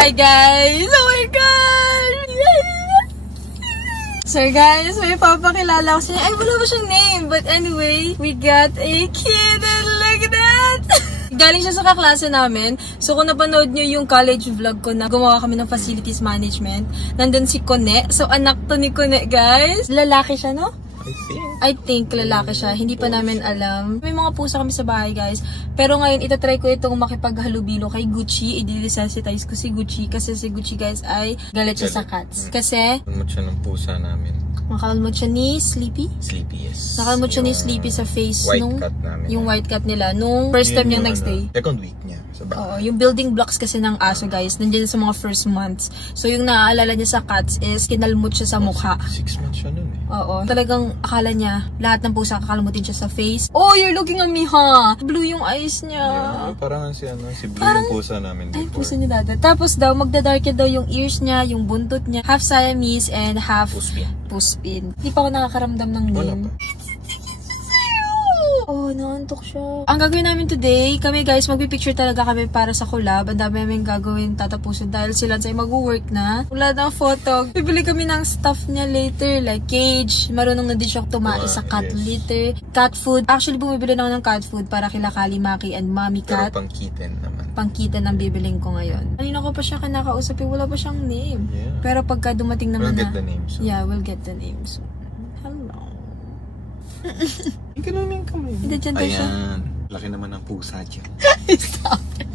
Hi guys! Oh my God! So guys, may papakilala ko sa inyo. Ay, wala ba siyang name? But anyway, we got a kid and look at that! Galing siya sa kaklase namin. So kung napanood nyo yung college vlog ko na gumawa kami ng facilities management, nandun si Kone. So anak to ni Kone guys. Lalaki siya, no? I think lalaki siya. Hindi pa namin alam. May mga pusa kami sa bahay, guys. Pero ngayon, itatry ko itong makipaghalubilo kay Gucci. I-desensitize ko si Gucci. Kasi si Gucci, guys, ay galit siya sa cats. Kasi nakalmot siya ng pusa namin. Nakalmot siya ni Sleepy? Sleepy, yes. Nakalmot siya ni Sleepy sa face white nung cat namin. yung white cat nila. Nung first time niya nagstay. Second week niya. Oo, yung building blocks kasi ng aso, guys, nandiyan sa mga first months. So, yung naaalala niya sa cats is kinalmot siya sa mukha. 6 months siya nun eh. Oo. Talagang akala niya, lahat ng pusa kakalamutin siya sa face. Oh, you're looking at me, ha? Blue yung eyes niya. Yeah, parang si Blue yung pusa namin before. Ay, pusa niya dati. Tapos daw, magdadarken daw yung ears niya, yung buntot niya. Half Siamese and half Puspin. Hindi pa ako nakakaramdam ng name. Wala pa. Oh, naantok siya. Ang gagawin namin today, kami guys, magpipicture talaga kami para sa collab. Ang dami namin gagawin, tatapusin dahil sila sa'yo mag-work na. Wala na photo. Bibili kami ng stuff niya later, like cage. Marunong na din siya tumae sa cat litter. Cat food. Actually, bumibili na ako ng cat food para kila Kalimaki and Mommy Cat. Pero pang-kitten naman. Pang-kitten ang bibiling ko ngayon. Kanina ko pa siya kinakausap, wala pa siyang name. Yeah. Pero pagka dumating naman we'll get the name soon. Yeah, we'll get the name soon. Hello. Ganun kamay. Hindi, dyan daw siya. Ayan. Laki naman ng pusa dyan. Stop it.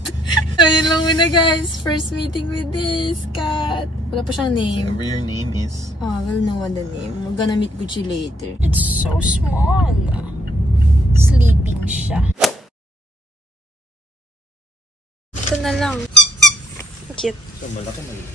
So, yun lang muna guys. First meeting with this cat. Wala pa siyang name. Whatever your name is. Oh, we'll know what the name. We're gonna meet Gucci later. It's so small. Sleeping siya. Ito na lang. Cute. So, malaki na yun.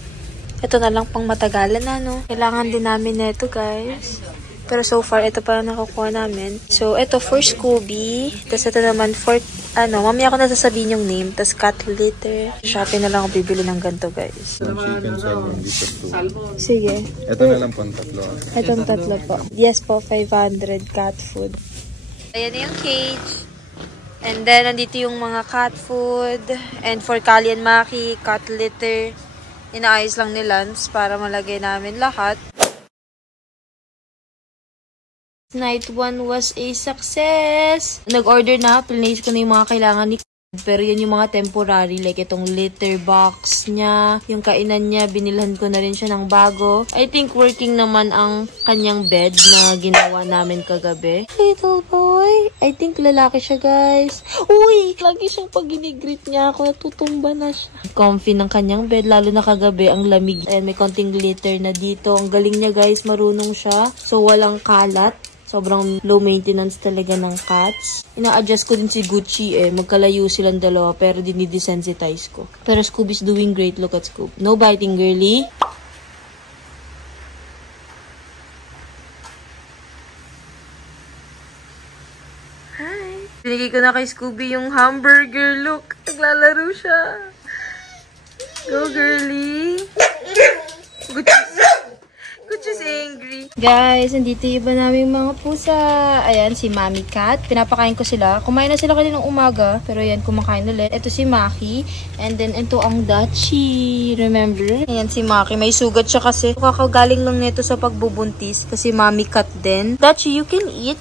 Ito na lang pang matagalan na, no? Kailangan din namin nito, guys. Pero so far, ito pa nakukuha namin. So, ito for Scooby. Tapos ito naman for, mamaya ko na sasabihin yung name. Tapos cat litter. Shopee na lang ako bibili ng ganito, guys. Chicken salmon dito to. Sige. Ito na lang po ang tatlo. Itong tatlo po. Yes po, 500 cat food. Ayan na yung cage. And then, nandito yung mga cat food. And for Kali and Maki, cat litter. Inaayos lang ni Lance para malagay namin lahat. Night 1 was a success. Nag-order na. Place ko na yung mga kailangan ni pero yan yung mga temporary. Like itong litter box niya. Yung kainan niya, binilhan ko na rin siya ng bago. I think working naman ang kanyang bed na ginawa namin kagabi. Little boy. I think lalaki siya, guys. Uy! Lagi siyang pag ginigreet niya ako, natutumba na siya. Comfy ng kanyang bed, lalo na kagabi ang lamig. Ayan, may konting glitter na dito. Ang galing niya, guys. Marunong siya. So, walang kalat. Sobrang low maintenance talaga ng cats. Ina-adjust ko din si Gucci eh. Magkalayo silang dalawa pero dinidesensitize ko. Pero Scooby's doing great. Look at Scoob. No biting, girly. Hi. Binigay ko na kay Scooby yung hamburger. Look. Naglalaro siya. Go, girly. Gucci's angry. Guys, nandito iba namin mga pusa. Ayan, si Mommy Cat. Pinapakain ko sila. Kumain na sila kaninang umaga. Pero ayan, kumakain ulit. Ito si Maki. And then, ito ang Dachi. Remember? Ayan si Maki. May sugat siya kasi. Kakagaling lang nito sa pagbubuntis. Kasi Mommy Cat din. Dachi, you can eat.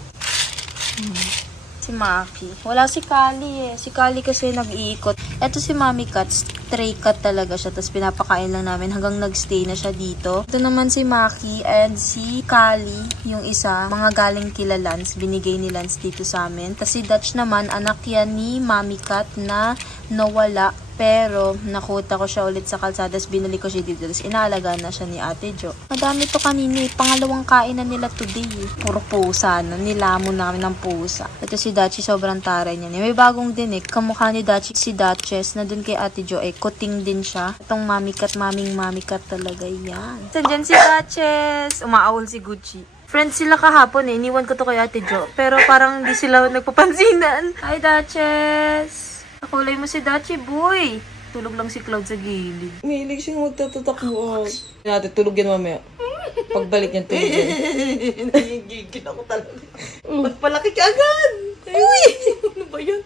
Si Maki. Wala si Kali eh. Si Kali kasi nag-iikot. Ito si Mommy Cat. Stray cat talaga siya. Tapos pinapakain lang namin hanggang nag-stay na siya dito. Ito naman si Maki and si Kali. Yung isa. Mga galing kila Lance. Binigay ni Lance dito sa amin. Tapos si Dutch naman. Anak yan ni Mommy Cat na nawala. Pero, nakuha ko siya ulit sa kalsada. Binili ko siya dito. Tapos, inaalagaan na siya ni Ate Jo. Madami to kanina. Pangalawang kain na nila today. Puro pusa na. Nilamon namin ng pusa. Ito si Dachi, sobrang taray niya. May bagong din eh. Kamukha ni Dachi, si Duchess, na dun kay Ate Jo. Kuting din siya. Itong Mommy Cat, Mommy Cat talaga yan. Sandyan si Duchess. Umaawol si Gucci. Friends sila kahapon eh. Iniwan ko to kay Ate Jo. Pero parang hindi sila nagpapansinan. Hi, Duchess! Nakulay mo si Dachi, boy. Tulog lang si Cloud sa gilid. Mahilig siyang magtatatakbo. Natin, tulog yan mamaya. Pagbalik niyan, tulog yan. Nagigigil ako talaga. Magpalaki ka agad. Uy! Ano ba yan?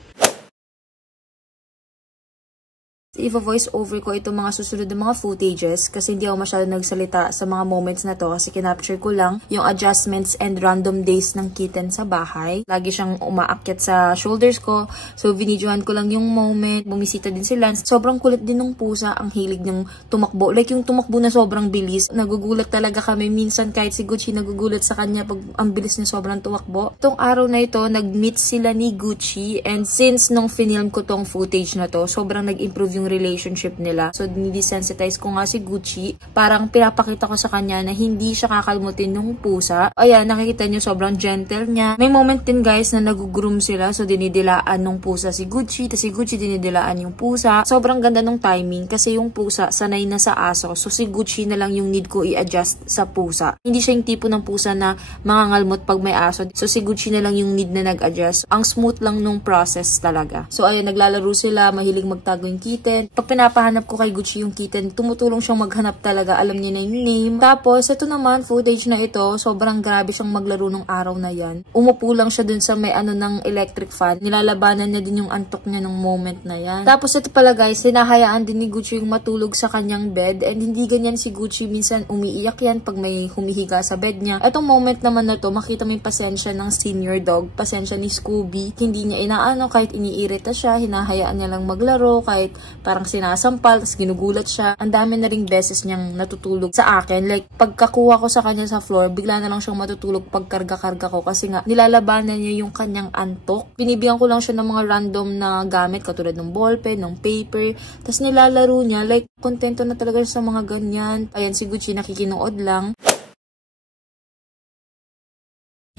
i-voice over ko itong mga susunod na mga footages kasi hindi ako masyado nagsalita sa mga moments na to kasi kinapture ko lang yung adjustments and random days ng kitten sa bahay. Lagi siyang umaakyat sa shoulders ko. So, binidyohan ko lang yung moment. Bumisita din si Lance. Sobrang kulit din ng pusa. Ang hilig niyang tumakbo. Like yung tumakbo na sobrang bilis. Nagugulat talaga kami. Minsan kahit si Gucci nagugulat sa kanya pag ang bilis niya sobrang tumakbo. Itong araw na ito, nag-meet sila ni Gucci and since nung film ko tong footage na to, sobrang nag-improve yung relationship nila. So, desensitize ko nga si Gucci. Parang pinapakita ko sa kanya na hindi siya kakalmutin ng pusa. Ayan, nakikita niyo sobrang gentle niya. May moment din guys na nag-groom sila. So, dinidilaan ng pusa si Gucci. Tapos si Gucci dinidilaan yung pusa. Sobrang ganda ng timing kasi yung pusa sanay na sa aso. So, si Gucci na lang yung need ko i-adjust sa pusa. Hindi siya yung tipo ng pusa na mangangalmot pag may aso. So, si Gucci na lang yung need na nag-adjust. Ang smooth lang nung process talaga. So, ayun, naglalaro sila. Mahilig magtago yung kitten. Pag pinapahanap ko kay Gucci yung kitten, tumutulong siyang maghanap talaga. Alam niya na yung name. Tapos, ito naman, footage na ito, sobrang grabe siyang maglaro nung araw na yan. Umupo lang siya dun sa may ng electric fan. Nilalabanan niya din yung antok niya nung moment na yan. Tapos, ito pala guys, hinahayaan din ni Gucci yung matulog sa kanyang bed. And hindi ganyan si Gucci. Minsan, umiiyak yan pag may humihiga sa bed niya. Etong moment naman na to, makita mo yung pasensya ng senior dog. Pasensya ni Scooby. Hindi niya inaano kahit iniirita siya. Hinahayaan niya lang maglaro kahit parang sinasampal, tapos ginugulat siya. Ang dami na ring beses niyang natutulog sa akin. Like, pagkakuha ko sa kanya sa floor, bigla na lang siyang matutulog pag karga-karga ko kasi nga, nilalabanan niya yung kanyang antok. Binibigyan ko lang siya ng mga random na gamit katulad ng ballpen, ng paper, tapos nilalaro niya. Like, kontento na talaga siya sa mga ganyan. Ayan, si Gucci nakikinood lang.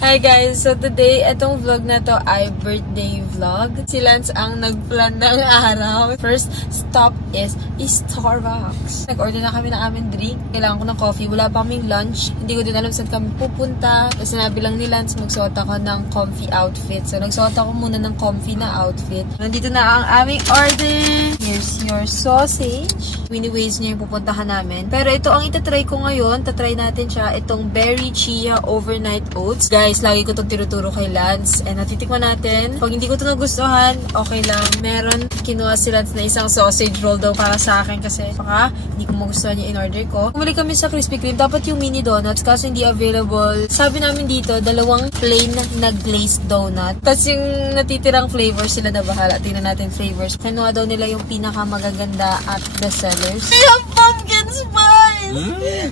Hi guys! So today, itong vlog na to ay birthday vlog. Si Lance ang nagplan ng araw. First stop is Starbucks. Nag-order na kami ng aming drink. Kailangan ko ng coffee. Wala pa kaming lunch. Hindi ko din alam saan kami pupunta. Tapos sinabi lang ni Lance magsuot ako ng comfy outfit. So nagsuot ako muna ng comfy na outfit. Nandito na ang aming order. Here's your sausage. Wini-ways niya yung pupuntahan namin. Pero ito ang itatry ko ngayon. Tatry natin siya. Itong berry chia overnight oats. Guys, lagi ko itong tinuturo kay Lance. And natitikman natin. Pag hindi ko ito nagustuhan, okay lang. Meron, kinuha si Lance na isang sausage roll daw para sa akin kasi baka hindi ko magustuhan yung in-order ko. Bumili kami sa Krispy Kreme. Dapat yung mini donuts kasi hindi available. Sabi namin dito, 2 plain na glazed donut. Tapos yung natitirang flavors sila na bahala. Tingnan natin flavors. Kinuha daw nila yung pinakamagaganda at bestsellers. Yung pumpkin spice!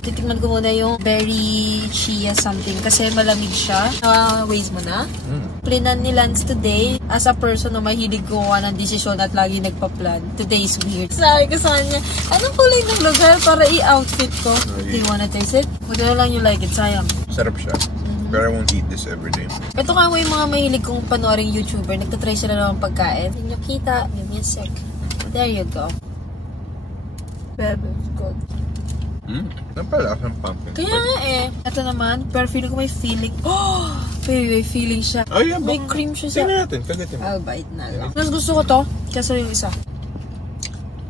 Titikman ko muna yung berry chia something kasi malamig siya. Ways mo na. Planan ni Lance today as a person na mahilig gumawa ng desisyon at lagi nagpa-plan. Today is weird. Sabi ko sa kanya, anong kulay ng lugar para i-outfit ko? Do you wanna taste it? Buti na lang you like it, sayang. Sarap siya. But I won't eat this every day. Ito nga yung mga mahilig kong panooring YouTuber. Nagtatry sila ng pagkain. Hindi nyo kita. Give me a sec. There you go. Very good. Napala ng pumpkin. Kaya nga eh. Ito naman, pero feeling ko may feeling. Oh! May feeling siya. Oh, yeah, may cream siya sa... Tingnan natin, kagatin mo. I'll bite na lang. Mas gusto ko to, kasi yung isa.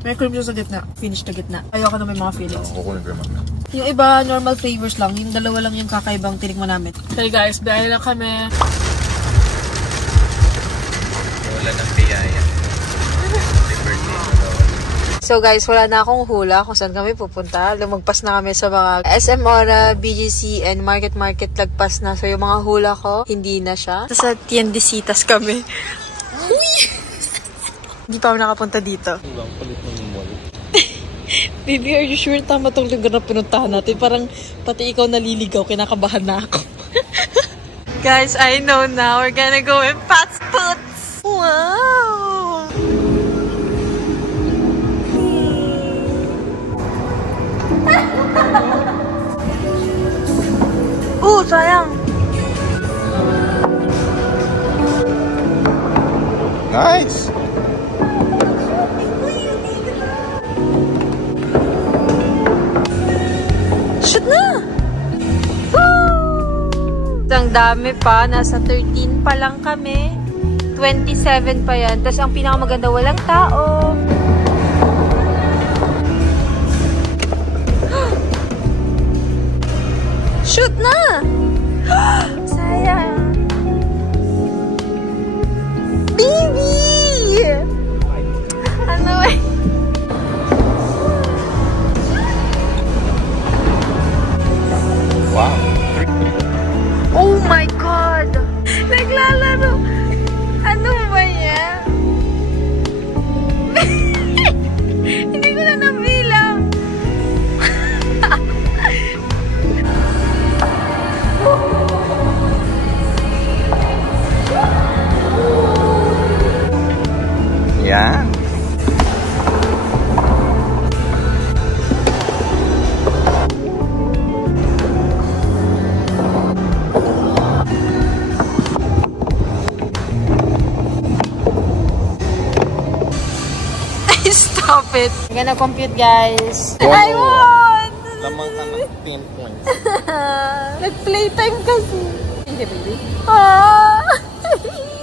May cream siya sa gitna. Finish na gitna. Ayoko na may mga feelings. Kukunin ko yung mamaya. Yung iba, normal flavors lang. Yung dalawa lang yung kakaibang tinikman namin. Hey guys, dahil lang kami. Wala ng biyaya. So guys, wala na akong hula kung saan kami pupunta. Lumagpas na kami sa mga SM Ora, BGC, and Market lagpas na. So yung mga hula ko, hindi na siya. Sa Tiendesitas kami. Hindi pa ako nakapunta dito. Baby, are you sure tama tong lugar na pinuntahan natin? Parang pati ikaw naliligaw, kinakabahan na ako. Guys, I know now. We're gonna go in Pat's Puts. Wow! Sayang. Nice! Shoot na! Ang dami pa. Nasa 13 pa lang kami. 27 pa yan. Tapos ang pinakamaganda, walang tao. Shoot na! Sayang. Baby! Ano eh? Stop it. I'm gonna compute, guys. I won! Lamang ka ng 10 points. Nag-playtime kasi. Hindi, baby.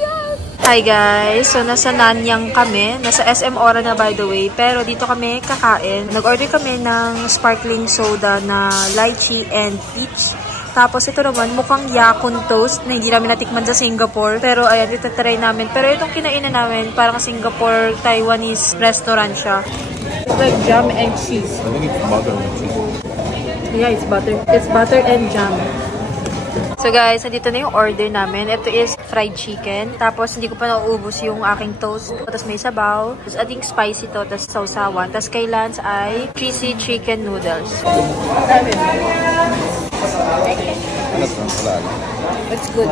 Yes! Hi, guys. So, nasa Nanyang kami. Nasa SM Ora na, by the way. Pero dito kami kakain. Nag-order kami ng sparkling soda na lychee and peach. Tapos ito naman, mukhang yakun toast na hindi namin natikman sa Singapore. Pero ayan, itatry namin. Pero itong kinainan namin, parang Singapore, Taiwanese restaurant siya. It's like jam and cheese. I think it's butter and cheese. Yeah, it's butter. It's butter and jam. So guys, nandito na yung order namin. Ito is fried chicken. Tapos hindi ko pa nauubos yung aking toast. Tapos may sabaw. Tapos ating spicy to. Tapos sausawan. Tapos kay Lance ay cheesy chicken noodles. It's good.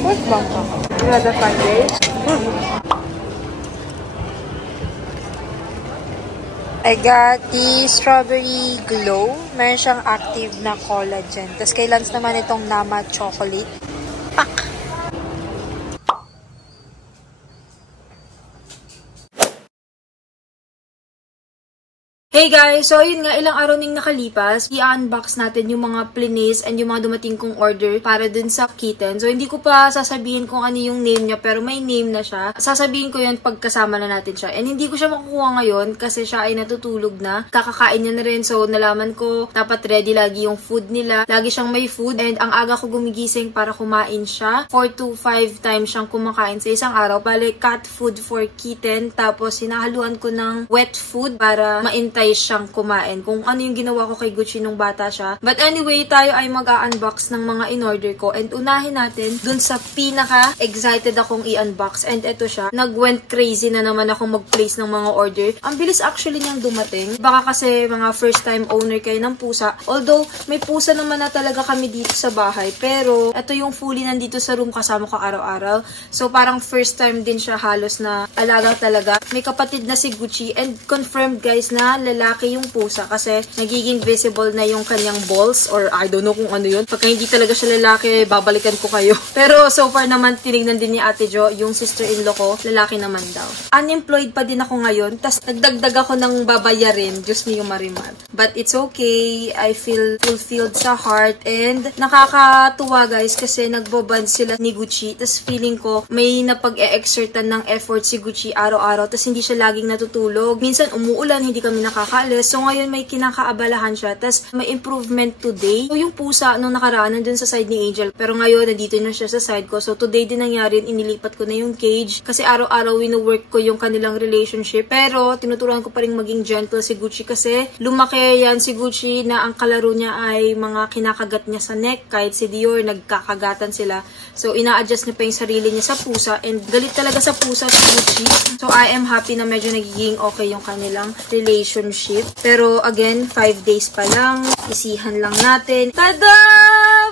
What's bangka? You had a fun day? I got the strawberry glow. Meron siyang active na collagen. Tapos kay Lance naman itong Nama chocolate. Pak! Hey guys! So, yun nga, ilang araw ning nakalipas, i-unbox natin yung mga plinis and yung mga dumating kong order para dun sa kitten. So, hindi ko pa sasabihin kung ano yung name niya, pero may name na siya. Sasabihin ko yun pagkasama na natin siya. And hindi ko siya makukuha ngayon kasi siya ay natutulog na. Kakakain niya na rin. So, nalaman ko, dapat ready lagi yung food nila. Lagi siyang may food. And ang aga ko gumigising para kumain siya. 4 to 5 times siyang kumakain sa isang araw. Bale, cat food for kitten. Tapos, hinahaluan ko ng wet food para maintay siyang kumain. Kung ano yung ginawa ko kay Gucci nung bata siya. But anyway, tayo ay mag-a-unbox ng mga in-order ko. And unahin natin dun sa pinaka-excited akong i-unbox. And eto siya. Nag-went crazy na naman akong mag-place ng mga order. Ang bilis actually niyang dumating. Baka kasi mga first-time owner kayo ng pusa. Although, may pusa naman na talaga kami dito sa bahay. Pero, eto yung fully nandito sa room kasama ko araw-araw. So, parang first time din siya halos na alaga talaga. May kapatid na si Gucci. And confirmed guys na lalaki yung pusa kasi nagiging visible na yung kanyang balls or I don't know kung ano yun. Pagka hindi talaga siya lalaki, babalikan ko kayo. Pero so far naman, tinignan din ni Ate Jo, yung sister-in-law ko, lalaki naman daw. Unemployed pa din ako ngayon, tas nagdagdag ako ng babayarin. Diyos niyo Marimar. But it's okay. I feel fulfilled sa heart and nakakatuwa guys kasi nagbaband sila ni Gucci. Tas feeling ko may napag-e-exertan ng effort si Gucci araw-araw tas hindi siya laging natutulog. Minsan umuulan, hindi kami nakakaalis. So, ngayon may kinakaabalahan siya. Tapos, may improvement today. So, yung pusa, nung nakaraan, nandun sa side ni Angel. Pero ngayon, nandito na siya sa side ko. So, today din nangyari, inilipat ko na yung cage. Kasi araw-araw, wino-work ko yung kanilang relationship. Pero, tinuturuan ko pa rin maging gentle si Gucci kasi lumaki yan si Gucci na ang kalaro niya ay mga kinakagat niya sa neck. Kahit si Dior, nagkakagatan sila. So, ina-adjust niya pa yung sarili niya sa pusa. And, galit talaga sa pusa si Gucci. So, I am happy na medyo nagiging okay yung kanilang relationship. Pero again, 5 days pa lang. Isihan lang natin. Tada!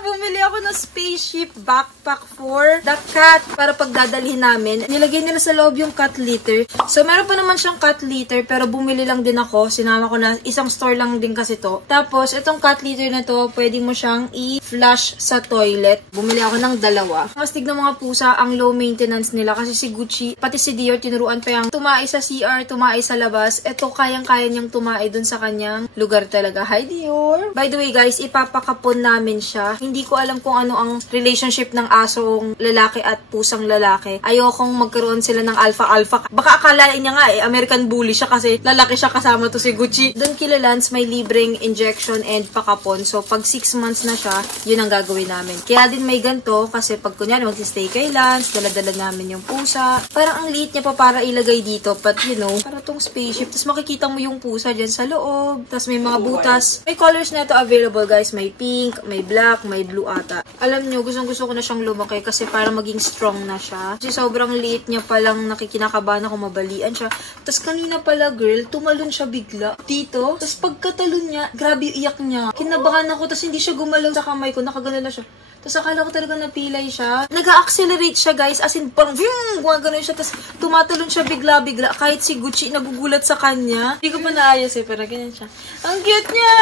Bumili ako ng spaceship backpack for the cat para pagdadalhin namin. Nilagay nila sa loob yung cat litter. So, meron pa naman siyang cat litter pero bumili lang din ako. Sinama ko na isang store lang din kasi to. Tapos, itong cat litter na to, pwede mo siyang i-flush sa toilet. Bumili ako ng 2. Mastig ng mga pusa, ang low maintenance nila kasi si Gucci, pati si Dior, tinuruan pa yung tumai sa CR, tumai sa labas. Ito, kayang-kaya niyang tumai dun sa kanyang lugar talaga. Hi, Dior! By the way, guys, ipapakapon namin siya. Hindi ko alam kung ano ang relationship ng asong lalaki at pusang lalaki. Ayokong magkaroon sila ng alpha-alpha. Baka akalain niya nga American bully siya kasi lalaki siya kasama to si Gucci. Doon kila Lance may libreng injection and pakapon. So, pag 6 months na siya, yun ang gagawin namin. Kaya din may ganito kasi pag kunyari mag-stay kay Lance, dala-dala namin yung pusa. Parang ang liit niya pa para ilagay dito. But, you know, para tong spaceship. Tapos makikita mo yung pusa dyan sa loob. Tapos may mga butas. May colors na ito available, guys. May pink, may black, may blue ata. Alam nyo, gustong-gusto ko na siyang lumaki kasi para maging strong na siya. Kasi sobrang liit niya palang nakikinakabahan ako mabalian siya. Tapos kanina pala, girl, tumalon siya bigla dito. Tapos pagkatalon niya, grabe yung iyak niya. Kinabahan ako, tapos hindi siya gumalaw sa kamay ko. Nakagano na siya. Tapos akala ko talaga napilay siya. Nag-accelerate siya, guys. As in, parang, gano'n siya. Tapos tumatalon siya bigla-bigla. Kahit si Gucci nagugulat sa kanya. Hindi ko pa naayos pero ganyan siya. Ang cute niya!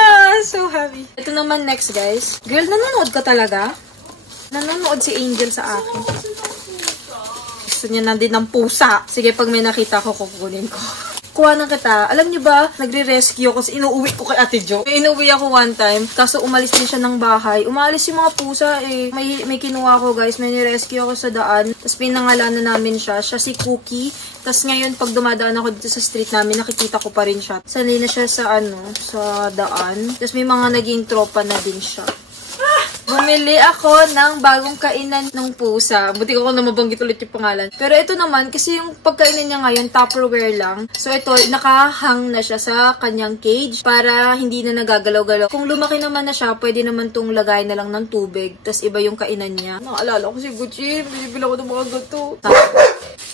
So happy. Ito naman next, guys. Girl, nanonood ka talaga? Nanonood si Angel sa akin. gusto niya na din ng pusa. Sige, pag may nakita ko, kukunin ko. Kuha na kita. Alam niyo ba, nagre-rescue ako kasi inuuwi ko kay Ate Jo. Inuwi ako one time, kaso umalis din siya ng bahay. Umalis yung mga pusa eh. May kinuha ko guys, may ni-rescue ako sa daan. Tapos pinangalanan namin siya. Siya si Cookie. Tapos ngayon, pag dumadaan ako dito sa street namin, nakikita ko pa rin siya. Sanay na siya sa sa daan. Tapos may mga naging tropa na din siya. Bumili ako ng bagong kainan ng pusa. Buti ko na mabanggit ulit yung pangalan. Pero ito naman, kasi yung pagkainan niya ngayon, Tupperware lang. So ito, nakahang na siya sa kanyang cage para hindi na nagagalaw-galaw. Kung lumaki naman na siya, pwede naman tong lagay na lang ng tubig. Tapos iba yung kainan niya. Nakaalala ko si Gucci. Binibila ko ng mga gato.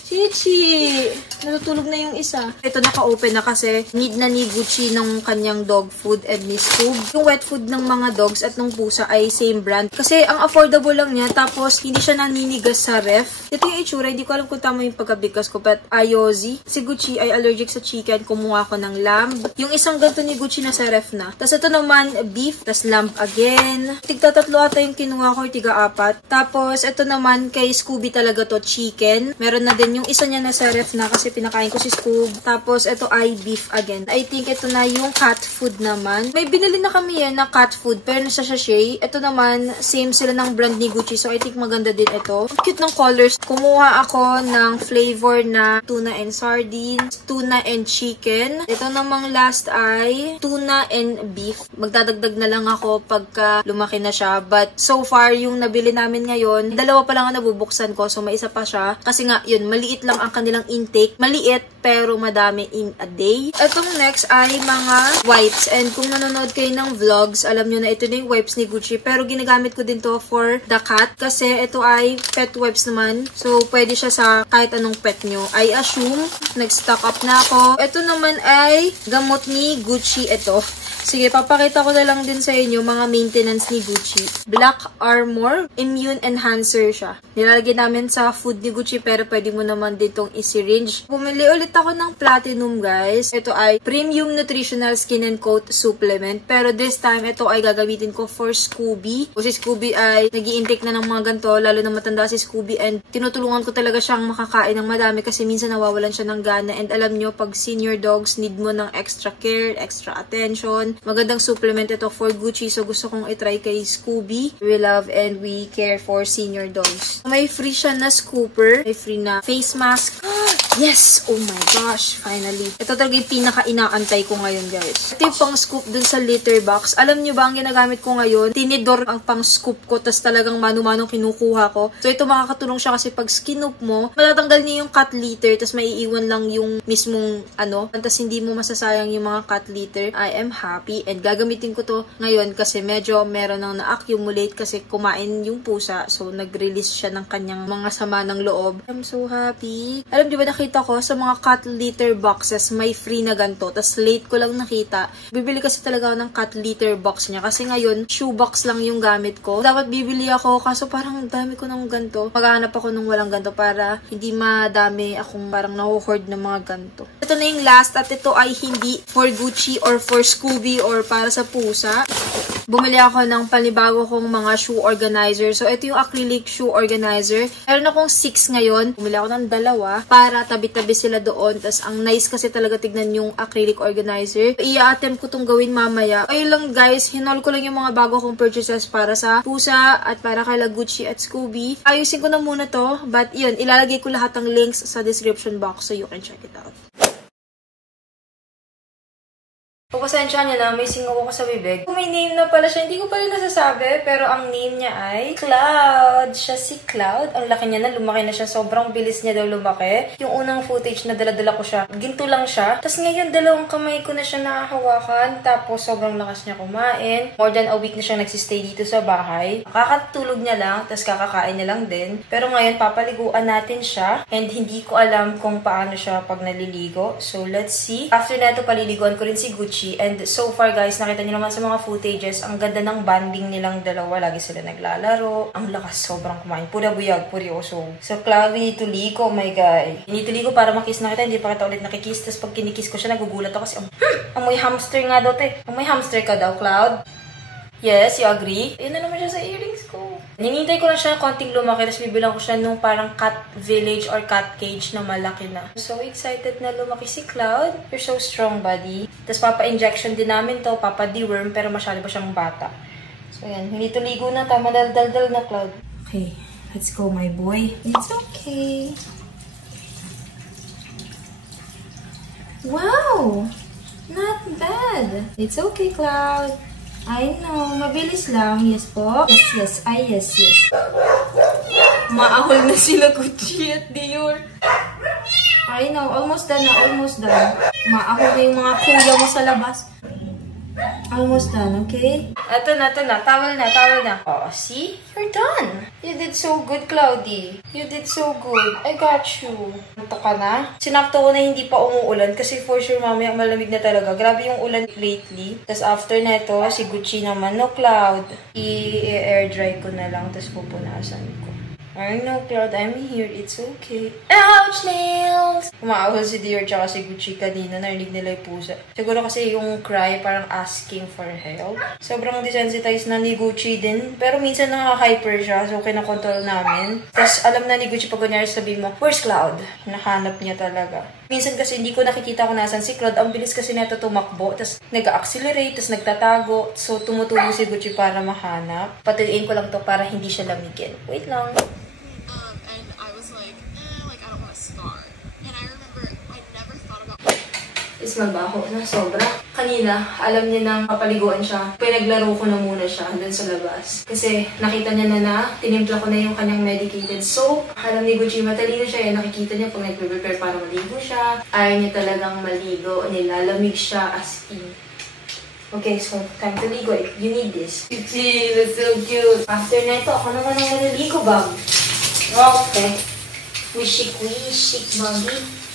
Chichi! Natutulog na yung isa. Ito naka-open na kasi need na ni Gucci ng kanyang dog food and ni Scoob. Yung wet food ng mga dogs at ng pusa ay same brand. Kasi ang affordable lang niya tapos hindi siya naninigas sa ref. Ito yung itsura. Hindi ko alam kung tama yung pagkabigkas ko but Ayozi. Si Gucci ay allergic sa chicken. Kumuha ko ng lamb. Yung isang ganito ni Gucci nasa ref na. Tapos ito naman beef. Tapos lamb again. Tigta-tatlo ata yung kinuha ko. Tiga-apat. Tapos ito naman kay Scooby talaga to chicken. Meron na din yung isa niya nasa ref na kasi pinakain ko si Scoob. Tapos, ito ay beef again. I think ito na yung cat food naman. May binili na kami yan na cat food pero nasa sachet. Ito naman, same sila ng brand ni Gucci. So, I think maganda din ito. Cute ng colors. Kumuha ako ng flavor na tuna and sardines, tuna and chicken. Ito namang last ay tuna and beef. Magdadagdag na lang ako pagka lumaki na siya. But, so far, yung nabili namin ngayon, dalawa pa lang ang nabubuksan ko. So, may isa pa siya. Kasi nga, yun, maliit lang ang kanilang intake. Maliit, pero madami in a day. Itong next ay mga wipes. And kung nanonood kayo ng vlogs, alam nyo na ito na yung wipes ni Gucci. Pero ginagamit ko din to for the cat. Kasi ito ay pet wipes naman. So, pwede siya sa kahit anong pet nyo. I assume, nag-stock up na ako. Ito naman ay gamot ni Gucci. Ito. Sige, papakita ko na lang din sa inyo mga maintenance ni Gucci. Black Armor, immune enhancer siya. Nilalagay namin sa food ni Gucci pero pwede mo naman din tong i-syringe. Bumili ulit ako ng Platinum guys. Ito ay Premium Nutritional Skin and Coat Supplement. Pero this time, ito ay gagamitin ko for Scooby. Kasi Scooby ay nag-i-intake na ng mga ganito, lalo na matanda si Scooby and tinutulungan ko talaga siyang makakain ng madami kasi minsan nawawalan siya ng gana. And alam nyo, pag senior dogs, need mo ng extra care, extra attention. Magandang supplement ito for Gucci. So, gusto kong itry kay Scooby. We love and we care for senior dogs. May free siya na scooper. May free na face mask. Yes! Oh my gosh! Finally. Ito talaga yung pinaka-inaantay ko ngayon, guys. Ito yung pang-scoop dun sa litter box. Alam nyo ba, ang ginagamit ko ngayon? Tinidor ang pang-scoop ko, tas talagang manu-manong kinukuha ko. So, ito makakatulong siya kasi pag scoop mo, matatanggal niya yung cat litter, tas maiiwan lang yung mismong tas hindi mo masasayang yung mga cat litter. I am happy. And gagamitin ko to ngayon kasi medyo meron nang na-accumulate kasi kumain yung pusa. So, nag-release siya ng kanyang mga sama ng loob. I'm so happy. Alam di ba, nakita ko sa mga cat litter boxes, may free na ganito. Tas late ko lang nakita. Bibili kasi talaga ako ng cat litter box niya. Kasi ngayon, shoe box lang yung gamit ko. Dapat bibili ako, kaso parang dami ko ng ganito. Maghahanap ako ng walang ganito para hindi madami akong parang nahuhoard ng mga ganito. Ito na yung last at ito ay hindi for Gucci or for Scooby or para sa pusa. Bumili ako ng panibago kong mga shoe organizer. So, ito yung acrylic shoe organizer. Meron akong 6 ngayon. Bumili ako ng 2 para tabi-tabi sila doon. Tapos, ang nice kasi talaga tignan yung acrylic organizer. I-attempt ko tong gawin mamaya. Ayun lang guys, hinol ko lang yung mga bago kong purchases para sa pusa at para kay Gucci at Scooby. Ayusin ko na muna to. But, yun, ilalagay ko lahat ng links sa description box so you can check it out. Pagpasensya niya na, may singaw ako sa bibig. May name na pala siya, hindi ko pa rin nasasabi, pero ang name niya ay Cloud. Siya si Cloud. Ang laki niya na, lumaki na siya. Sobrang bilis niya daw lumaki. Yung unang footage na dala-dala ko siya, ginto lang siya. Tapos ngayon, 2 kamay ko na siya nakahawakan. Tapos sobrang lakas niya kumain. More than a week na siya nagsistay dito sa bahay. Kakatulog niya lang, tapos kakakain niya lang din. Pero ngayon, papaliguan natin siya. And hindi ko alam kung paano siya pag naliligo. So, let's see. After na ito, paliliguan ko rin si Gucci. And so far guys, nakita niyo naman sa mga footages, ang ganda ng bonding nilang dalawa. Lagi sila naglalaro. Ang lakas, sobrang kumain. Pura buyag, puri usong. So Cloud, we need to ligo, my guy. We need to ligo para makiss na kita. Hindi pa kita ulit nakikiss. Tapos pag kinikiss ko siya, nagugulat ako kasi, amoy hamster nga daw, te. Amoy hamster ka daw, Cloud? Yes, you agree? Ayun na naman siya sa earrings ko. Hinintay ko lang siya konting lumaki, tapos bibilang ko siya nung parang cat village or cat cage na malaki na. So excited na lumaki si Cloud. You're so strong, buddy. Tapos papa-injection din namin to, papa-deworm, pero masyado pa siyang bata. So yan, hindi to ligo na, tama dal-dal na, Cloud. Okay, let's go, my boy. It's okay. Wow! Not bad. It's okay, Cloud. I know. Mabilis lang. Yes po. Yes, yes. Ay, yes, yes. Maahol na sila, Gucci at Dior. I know. Almost done na. Almost done. Maahol na yung mga kuya mo sa labas. Almost done, okay? Ito na. Towel na. Oh, see? You're done. You did so good, Cloudy. You did so good. I got you. Ito ka na? Sinakto ko na hindi pa umuulan kasi for sure mamaya malamig na talaga. Grabe yung ulan lately. Tapos after na ito, si Gucci naman, no, Cloud. I-air dry ko na lang tapos pupunasan ko. I know, Cloud, I'm here. It's okay. Ouch, nails! Umaahol si Dior tsaka si Gucci kanina. Narinig nila yung pusa. Siguro kasi yung cry parang asking for help. Sobrang desensitized na ni Gucci din. Pero minsan nakaka-hyper siya. So, kinakontrol namin. Tapos, alam na ni Gucci pag kunyari sabihin mo, where's Cloud? Nahanap niya talaga. Minsan kasi hindi ko nakikita kung nasan si Cloud. Ang bilis kasi neto tumakbo. Tapos, nag-accelerate. Tapos, nagtatago. So, tumutulong si Gucci para mahanap. Patuloyin ko lang to para hindi siya lamigin. Wait lang. Is mabaho na sobra. Kanina, alam niya nang papaliguan siya. Pinaglaro ko na muna siya dun sa labas. Kasi nakita niya na tinimpla ko na yung kanyang medicated soap. Alam ni Gucci, matalino siya. Nakikita niya pag nagpe-prepare para maligo siya. Ayaw niya talagang maligo. Nilalamig siya as in. Okay, so time to ligo. You need this. Gucci, that's so cute. After na ito, ako naman ang maliligo, Bob. Okay. Wishik, Bobby.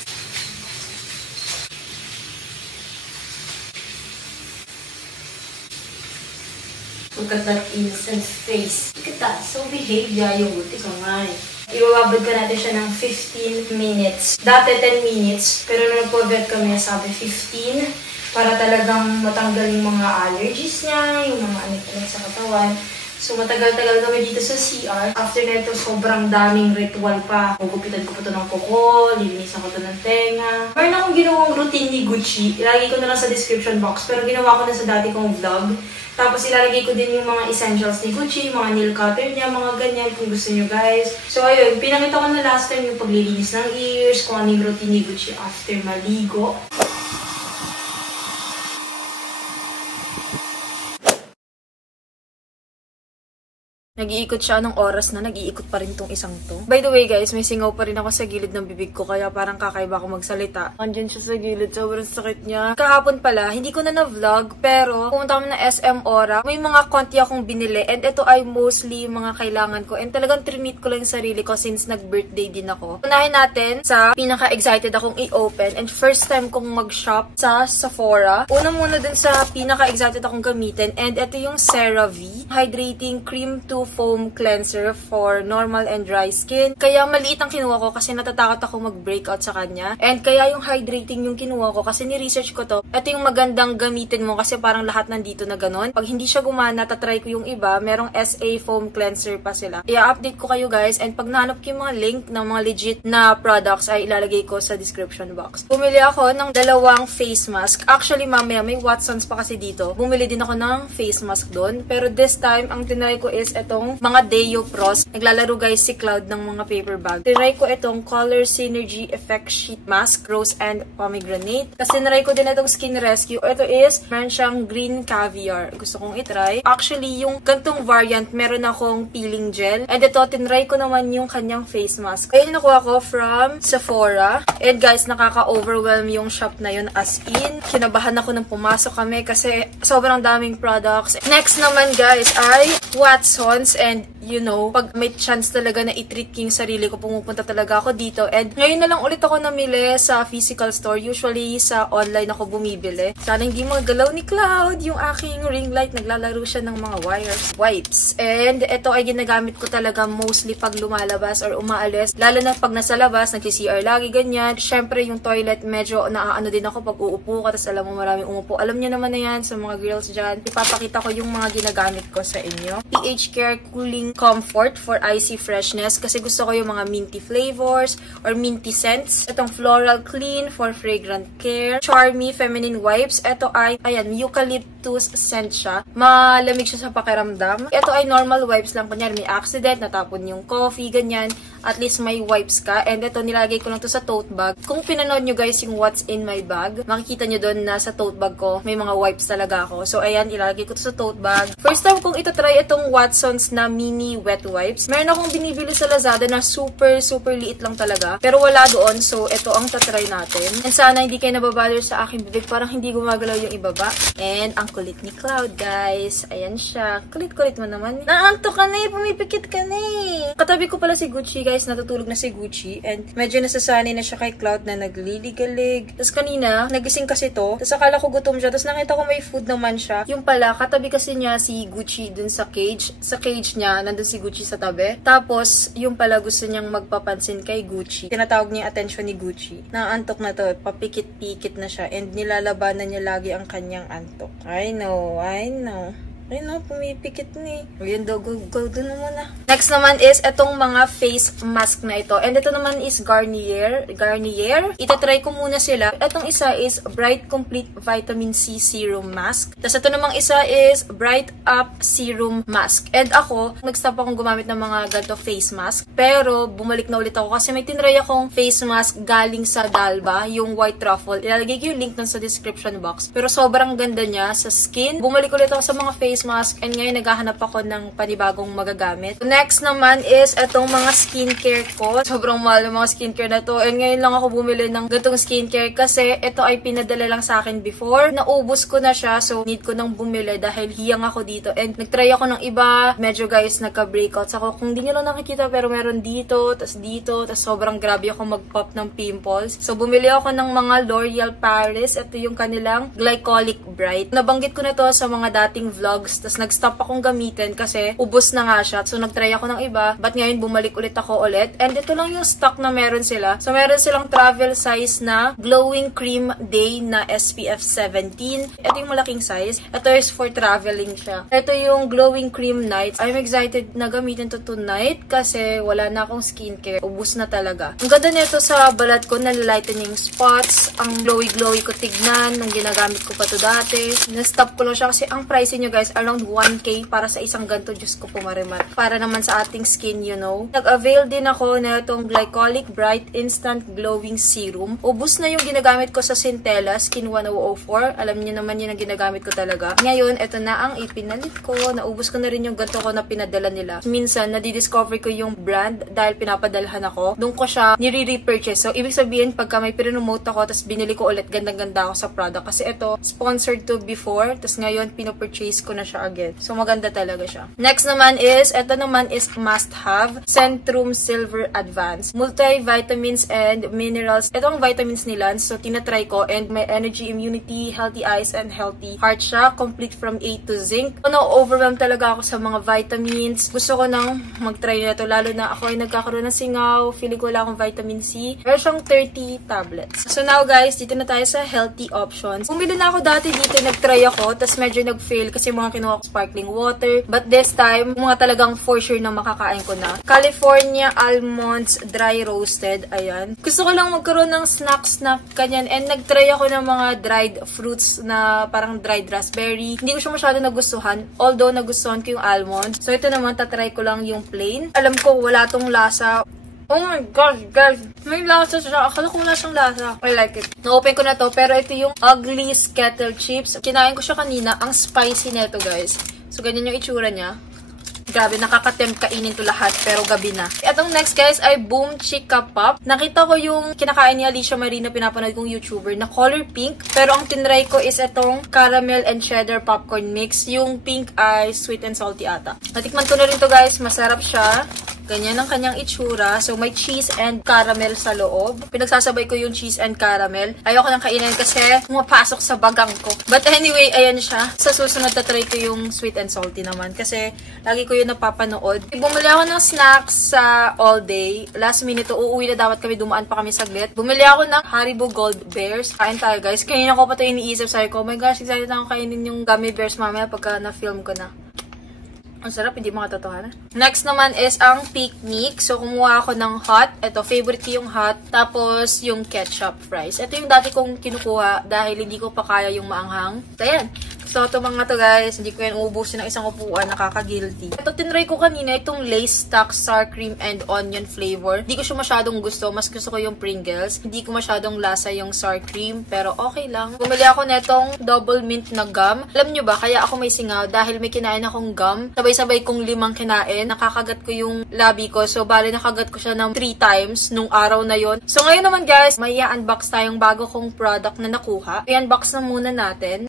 Look at that innocent face. Look at that. So behave, Yayo. Buti ka nga eh. Ibababad ka natin siya ng 15 minutes. Dati 10 minutes. Pero nung nagpo-vet kami, sabi 15. Para talagang matanggal yung mga allergies niya, yung mga anik-anik sa katawan. So, matagal-tagal kami dito sa CR. After nito, sobrang daming ritual pa. Magupitan ko pa ito ng kuko, lilinisan ko ito ng tenga. Meron akong ginawang routine ni Gucci. Ilagay ko na lang sa description box. Pero ginawa ko na sa dati kong vlog. Tapos ilalagay ko din yung mga essentials ni Gucci, mga nail cutter niya, mga ganyan kung gusto nyo guys. So, ayun. Pinakita ko na last time yung paglilinis ng ears, kung ano yung routine ni Gucci after maligo. Nag-iikot siya ng oras na, nag-iikot pa rin tong isang to. By the way guys, may singaw pa rin ako sa gilid ng bibig ko, kaya parang kakaiba ako magsalita. Andyan siya sa gilid, sobrang sakit niya. Kahapon pala, hindi ko na na-vlog, pero pumunta kami na SM Aura. May mga konti akong binili, and ito ay mostly mga kailangan ko. And talagang trinit ko lang yung sarili ko since nag-birthday din ako. Unahin natin sa pinaka-excited akong i-open, and first time kong mag-shop sa Sephora. Una muna dun sa pinaka-excited akong gamitin, and ito yung CeraVe Hydrating Cream to Foam Cleanser for normal and dry skin. Kaya maliit ang kinuha ko kasi natatakot ako mag-breakout sa kanya. And kaya yung hydrating yung kinuha ko kasi ni-research ko to. Ito yung magandang gamitin mo kasi parang lahat nandito na ganun. Pag hindi siya gumana, tatry ko yung iba. Merong SA Foam Cleanser pa sila. I-update ko kayo guys. And pag nahanap ko yung mga link ng mga legit na products ay ilalagay ko sa description box. Bumili ako ng 2 face mask. Actually, mamaya may Watsons pa kasi dito. Bumili din ako ng face mask doon. Pero this time, ang tinry ko is itong mga Deo Pros. Naglalaro guys si Cloud ng mga paper bag. Tinry ko itong Color Synergy Effect Sheet Mask, Rose and Pomegranate. Kasi tinry ko din itong Skin Rescue. Ito is, meron siyang Green Caviar. Gusto kong itry. Actually, yung gantong variant, meron akong peeling gel. And ito, tinry ko naman yung kanyang face mask. Ayun, nakuha ko from Sephora. And guys, nakaka-overwhelm yung shop na yun as in. Kinabahan ako nang pumasok kami kasi sobrang daming products. Next naman guys ay Watsons. And you know, pag may chance talaga na i-treat yung sarili ko, pumupunta talaga ako dito. And ngayon na lang ulit ako namili sa physical store. Usually, sa online ako bumibili. Sana hindi magalaw ni Cloud yung aking ring light. Naglalaro siya ng mga wipes. And ito ay ginagamit ko talaga mostly pag lumalabas or umaalis. Lalo na pag nasa labas, nag-CR lagi, ganyan. Syempre, yung toilet, medyo naaano din ako pag uupo ka. Tapos alam mo, maraming umupo. Alam niyo naman na yan sa mga girls dyan. Ipapakita ko yung mga ginagamit ko sa inyo. pH Care Cooling Comfort for Icy Freshness. Kasi gusto ko yung mga minty flavors or minty scents. Itong Floral Clean for fragrant care. Charmy Feminine Wipes. Ito ay, ayan, eucalyptus scent siya. Malamig siya sa pakiramdam. Ito ay normal wipes lang. Kunyari, may accident, natapon yung coffee, ganyan. At least may wipes ka. And ito, nilagay ko lang to sa tote bag. Kung pinanood nyo guys yung what's in my bag, makikita nyo doon na sa tote bag ko, may mga wipes talaga ako. So, ayan, ilalagay ko to sa tote bag. First time kong itatry itong Watsons na mini wet wipes. Meron akong binibili sa Lazada na super liit lang talaga. Pero wala doon. So, ito ang tatry natin. And sana hindi kayo nababother sa aking bibig. Parang hindi gumagalaw yung ibaba. And ang kulit ni Cloud, guys. Ayan siya. Kulit-kulit mo naman. Naanto ka na eh. Pumipikit ka na eh. Katabi ko pala si Gucci, guys. Natutulog na si Gucci. And medyo nasasanay na siya kay Cloud na nagliligalig. Tapos kanina, nagising kasi to. Tapos akala ko gutom siya. Tapos nakita ko may food naman siya. Yung pala, katabi kasi niya si Gucci dun sa cage. Sa cage niya, nandun si Gucci sa tabi. Tapos, yung pala gusto niyang magpapansin kay Gucci. Tinatawag niya yung attention ni Gucci. Naantok na to. Papikit-pikit na siya. And nilalabanan niya lagi ang kanyang antok. I know. Ayun na, pumipikit ni. Ayun daw, go doon na muna. Next naman is itong mga face mask na ito. And ito naman is Garnier. Itatry ko muna sila. Itong isa is Bright Complete Vitamin C Serum Mask. Tapos ito namang isa is Bright Up Serum Mask. And ako, nag-stop akong gumamit ng mga ganito face mask. Pero, bumalik na ulit ako kasi may tinry akong face mask galing sa Dalba, yung white truffle. Ilalagay ko yung link nun sa description box. Pero sobrang ganda niya sa skin. Bumalik ulit ako sa mga face mask and ngayon naghahanap ako ng panibagong magagamit. Next naman is itong mga skincare ko. Sobrang mahal ng mga skincare na to and ngayon lang ako bumili ng ganitong skincare kasi ito ay pinadala lang sa akin before. Naubos ko na siya so need ko nang bumili dahil hiyang ako dito and nagtry ako ng iba. Medyo guys nagka-breakouts ako. Kung di nyo lang nakikita pero meron dito, tas sobrang grabe ako mag-pop ng pimples. So bumili ako ng mga L'Oreal Paris. Ito yung kanilang Glycolic Bright. Nabanggit ko na to sa mga dating vlogs. Tapos nag-stop akong gamitin kasi ubos na nga siya. So nag-try ako ng iba. But ngayon bumalik ulit ako ulit. And ito lang yung stock na meron sila. So meron silang travel size na Glowing Cream Day na SPF 17. Ito yung malaking size. Ito is for traveling siya. Ito yung Glowing Cream Night. I'm excited na gamitin to tonight kasi wala na akong skincare. Ubos na talaga. Ang ganda nito sa balat ko, nalilightening spots. Ang glowy-glowy ko tignan nung ginagamit ko pa to dati. Na-stop ko lang siya kasi ang price nyo guys, around 1K para sa isang ganito. Diyos ko pumarimat. Para naman sa ating skin, you know. Nag-avail din ako na itong Glycolic Bright Instant Glowing Serum. Ubus na yung ginagamit ko sa Centella Skin 1004. Alam niyo naman yun ang ginagamit ko talaga. Ngayon, ito na ang ipinalit ko. Naubos ko na rin yung ganito ko na pinadala nila. Minsan, nadidiscover ko yung brand dahil pinapadalhan ako. Doon ko siya nire-repurchase. So, ibig sabihin, pagka may pinomote ako, tapos binili ko ulit, gandang-ganda ako sa product. Kasi ito, sponsored to before. Tapos ngayon, pinopurchase ko na siya again. So, maganda talaga siya. Next naman is, ito naman is must-have. Centrum Silver Advance. Multivitamins and minerals. Ito ang vitamins nila. So, tinatry ko. And may energy, immunity, healthy eyes, and healthy heart siya. Complete from A to zinc. Na-overwhelm talaga ako sa mga vitamins. Gusto ko nang mag-try na ito. Lalo na ako ay nagkakaroon ng singaw. Feeling ko wala akong vitamin C. Meron siyang 30 tablets. So, now guys, dito na tayo sa healthy options. Bumili na ako dati dito. Nag-try ako. Tapos medyo nag-fail kasi mga kinuha ko sparkling water. But this time, mga talagang for sure na makakain ko na. California Almonds Dry Roasted. Ayan. Gusto ko lang magkaroon ng snack kanyan. And nag-try ako ng mga dried fruits na parang dried raspberry. Hindi ko siya masyado nagustuhan. Although nagustuhan ko yung almonds. So ito naman, tatry ko lang yung plain. Alam ko, wala tong lasa. Oh my gosh, guys. May lasa siya. Akala ko wala siyang lasa. I like it. Na-open ko na to. Pero ito yung Ugly's Kettle Chips. Kinain ko siya kanina. Ang spicy nito, guys. So, ganyan yung itsura niya. Grabe, nakakatempt kainin to lahat. Pero gabi na. Itong next, guys, ay Boom Chica Pop. Nakita ko yung kinakain ni Alicia Marie na pinapanood kong YouTuber na color pink. Pero ang tinry ko is itong caramel and cheddar popcorn mix. Yung pink ay sweet and salty ata. Natikman ko na rin to, guys. Masarap siya. Ganyan ang kanyang itsura. So, may cheese and caramel sa loob. Pinagsasabay ko yung cheese and caramel. Ayoko nang kainin kasi pumapasok sa bagang ko. But anyway, ayan siya. Sa susunod na try ko yung sweet and salty naman kasi lagi ko yun napapanood. Bumili ako ng snacks sa all day. Last minute, uuwi na dapat kami, dumaan pa kami saglit. Bumili ako ng Haribo Gold Bears. Kain tayo, guys. Kanina ko pa ito iniisip. Sabi ko, oh my gosh, excited na ako kainin yung gummy bears mamaya pagka na-film ko na. Ang sarap, hindi makatotohanan. Next naman is ang picnic. So, kumuha ako ng hot. Ito, favorite ko yung hot. Tapos, yung ketchup fries. Ito yung dati kong kinukuha dahil hindi ko pa kaya yung maanghang. So, ayan. So, ito mga to guys. Hindi ko yan uubusin ng isang upuan. Nakaka-guilty. Ito, tinry ko kanina itong Lay's Stock Sour Cream and Onion flavor. Hindi ko siya masyadong gusto. Mas gusto ko yung Pringles. Hindi ko masyadong lasa yung sour cream. Pero okay lang. Bumili ako netong double mint na gum. Alam nyo ba, kaya ako may singaw dahil may kinain akong gum. Sabay-sabay kong 5 kinain. Nakakagat ko yung labi ko. So, bali nakagat ko siya ng 3 times nung araw na yon. So, ngayon naman guys, may i-unbox tayong bago kong product na nakuha. I-unbox na muna natin.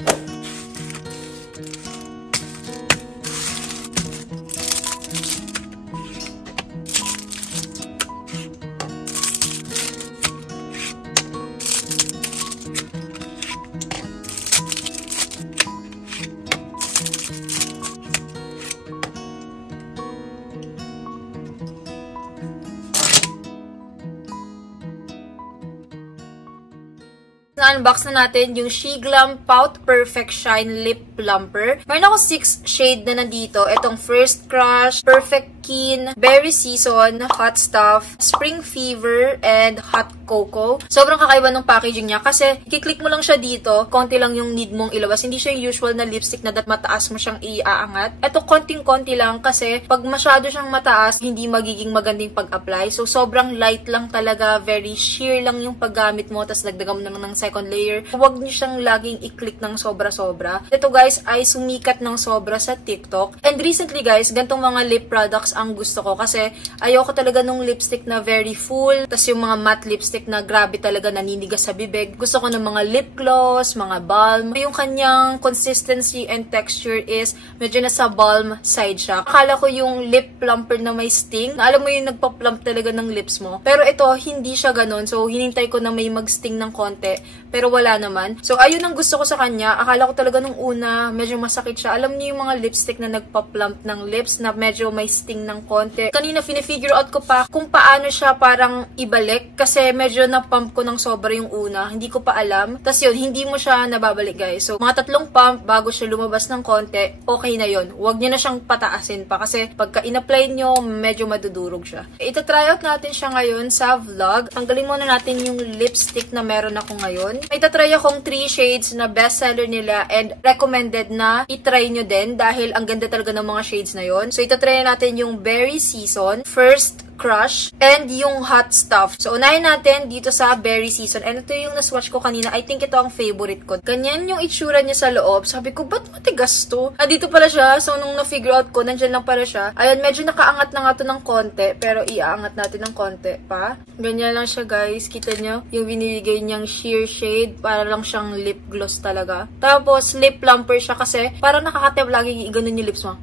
Na-unbox na natin yung Shiglam Pout Perfect Shine Lip Plumper. Meron ako 6 shade na nandito. Itong First Crush, Perfect Keen, Berry Season, Hot Stuff, Spring Fever, and Hot Cocoa. Sobrang kakaiba ng packaging niya kasi i-click mo lang siya dito, konti lang yung need mong ilabas. Hindi siya yung usual na lipstick na mataas mo siyang iaangat. Ito konting-konti lang kasi pag masyado siyang mataas, hindi magiging magandang pag-apply. So, sobrang light lang talaga, very sheer lang yung paggamit mo, tas dagdagan mo naman ng second layer. Huwag niyo siyang laging i-click ng sobra-sobra. Ito guys ay sumikat ng sobra sa TikTok. And recently guys, gantong mga lip products ang gusto ko kasi ayoko talaga nung lipstick na very full, tas yung mga matte lipstick na grabe talaga naninigas sa bibig. Gusto ko ng mga lip gloss, mga balm. Yung kanyang consistency and texture is medyo nasa balm side siya. Akala ko yung lip plumper na may sting, na alam mo yung nagpa-plump talaga ng lips mo. Pero ito, hindi siya ganun. So, hinintay ko na may mag-sting ng konti. Pero wala naman. So, ayun ang gusto ko sa kanya. Akala ko talaga nung una, medyo masakit siya. Alam niyo yung mga lipstick na nagpa-plump ng lips na medyo may sting ng konti. Kanina, fini-figure out ko pa kung paano siya parang ibalik. Kasi medyo na-pump ko ng sobra yung una. Hindi ko pa alam. Tapos yun, hindi mo siya nababalik guys. So, mga 3 pump bago siya lumabas ng konti, okay na yun. Huwag niyo na siyang pataasin pa. Kasi pagka in-apply nyo, medyo madudurog siya. Ita-try out natin siya ngayon sa vlog. Tanggalin muna natin yung lipstick na meron ako ngayon. May tatry akong 3 shades na bestseller nila and recommended na itry nyo din dahil ang ganda talaga ng mga shades na yon. So, itatry natin yung Berry Season, First Crush, and yung Hot Stuff. So, unahin natin dito sa Berry Season. And ito yung naswatch ko kanina. I think ito ang favorite ko. Ganyan yung itsura niya sa loob. Sabi ko, ba't matigas to? Dito pala siya. So, nung na-figure out ko, nandyan lang pala siya. Ayan, medyo nakaangat na nga to ng konti. Pero, iaangat natin ng konti pa. Ganyan lang siya, guys. Kita nyo? Yung binibigay niyang sheer shade. Para lang siyang lip gloss talaga. Tapos, lip plumper siya kasi parang nakakatip lagi i-ganon yung lips mo.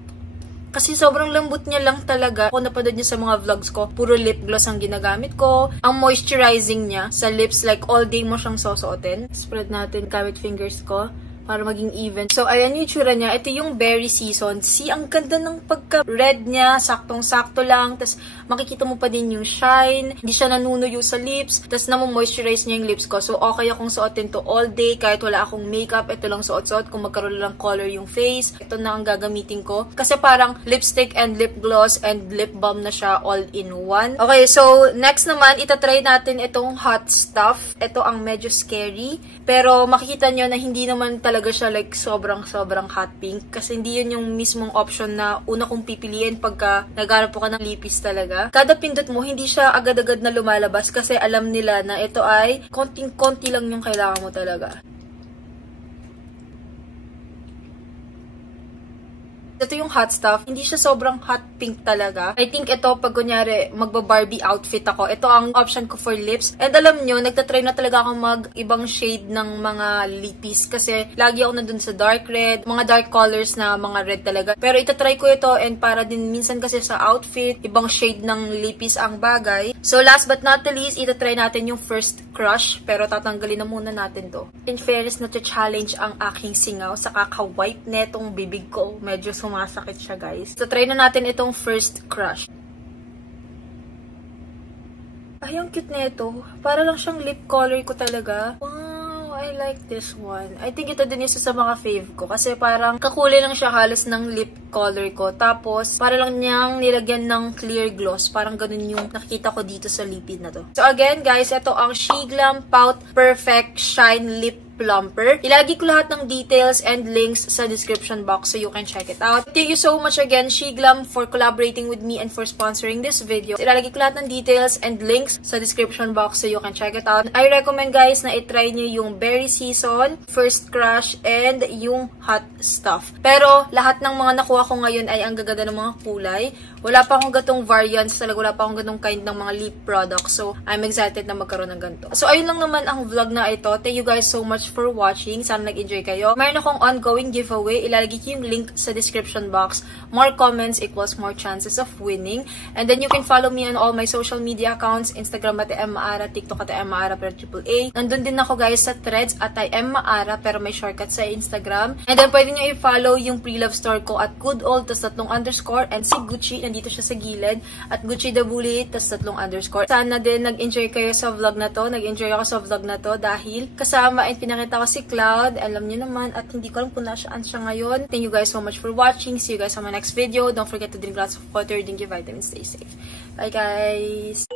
Kasi sobrang lambot niya lang talaga. Kung napanood niyo sa mga vlogs ko, puro lip gloss ang ginagamit ko. Ang moisturizing niya sa lips, like all day mo siyang susuotin. Spread natin gamit fingers ko para maging even. So, ayan yung itsura niya. Ito yung Berry Season. See, ang ganda ng pagka-red niya. Saktong-sakto lang. Tapos, makikita mo pa din yung shine. Hindi siya nanunuyo sa lips. Tapos, namu-moisturize niya yung lips ko. So, okay akong suotin to all day. Kahit wala akong makeup, ito lang suot-suot. Kung magkaroon lang color yung face, ito na ang gagamitin ko. Kasi parang lipstick and lip gloss and lip balm na siya all in one. Okay, so, next naman, itatry natin itong Hot Stuff. Ito ang medyo scary. Pero, makikita nyo na hindi naman talaga siya like sobrang hot pink kasi hindi yun yung mismong option na una kong pipiliin pagka naghanap po ka ng lipis talaga. Kada pindot mo, hindi siya agad-agad na lumalabas kasi alam nila na ito ay konting-konti lang yung kailangan mo talaga. Ito yung hot stuff. Hindi siya sobrang hot pink talaga. I think ito, pag kunyari, magba-Barbie outfit ako, ito ang option ko for lips. And alam nyo, nagtatry na talaga ako mag-ibang shade ng mga lippies. Kasi lagi ako nandun sa dark red, mga dark colors na mga red talaga. Pero itatry ko ito and para din minsan kasi sa outfit, ibang shade ng lippies ang bagay. So last but not the least, itatry natin yung first crush. Pero tatanggalin na muna natin to. In fairness, na-challenge ang aking singaw sa kaka-wipe netong bibig ko. Medyo sumasakit siya, guys. So, try na natin itong first crush. Ay, ang cute nito. Para lang siyang lip color ko talaga. Wow, I like this one. I think ito din isa sa mga fave ko. Kasi parang kakulay lang siya halos ng lip color ko. Tapos, para lang niyang nilagyan ng clear gloss. Parang ganun yung nakikita ko dito sa lipid na to. So, again, guys, ito ang Shiglam Pout Perfect Shine Lip Plumper. Ilagi ko lahat ng details and links sa description box so you can check it out. Thank you so much again, Shiglam, for collaborating with me and for sponsoring this video. Ilalagay ko lahat ng details and links sa description box so you can check it out. I recommend, guys, na itry nyo yung Berry Season, First Crush, and yung Hot Stuff. Pero, lahat ng mga nakuha ko ngayon ay ang gaganda ng mga kulay. Wala pa akong gatong variants talaga. Wala pa akong gatong kind ng mga lip products. So, I'm excited na magkaroon ng ganito. So, ayun lang naman ang vlog na ito. Thank you guys so much for watching. Sana nag-enjoy kayo. Mayroon akong ongoing giveaway. Ilalagay ko yung link sa description box. More comments equals more chances of winning. And then you can follow me on all my social media accounts. Instagram at Maara, TikTok at Maara pero AAA. Nandun din ako, guys, sa Threads at Maara pero may shortcut sa Instagram. And then pwede nyo i-follow yung pre-love store ko at Good Old tas 3 underscore and si Gucci. Nandito siya sa gilid. At Gucci the Bully tas 3 underscore. Sana din nag-enjoy kayo sa vlog na to. Nag-enjoy ako sa vlog na to dahil kasama and pinakita ko si Cloud. Alam niyo naman at hindi ko alam kung nasaan siya ngayon. Thank you guys so much for watching. See you guys on my next video. Don't forget to drink lots of water, drink your vitamins, stay safe. Bye guys!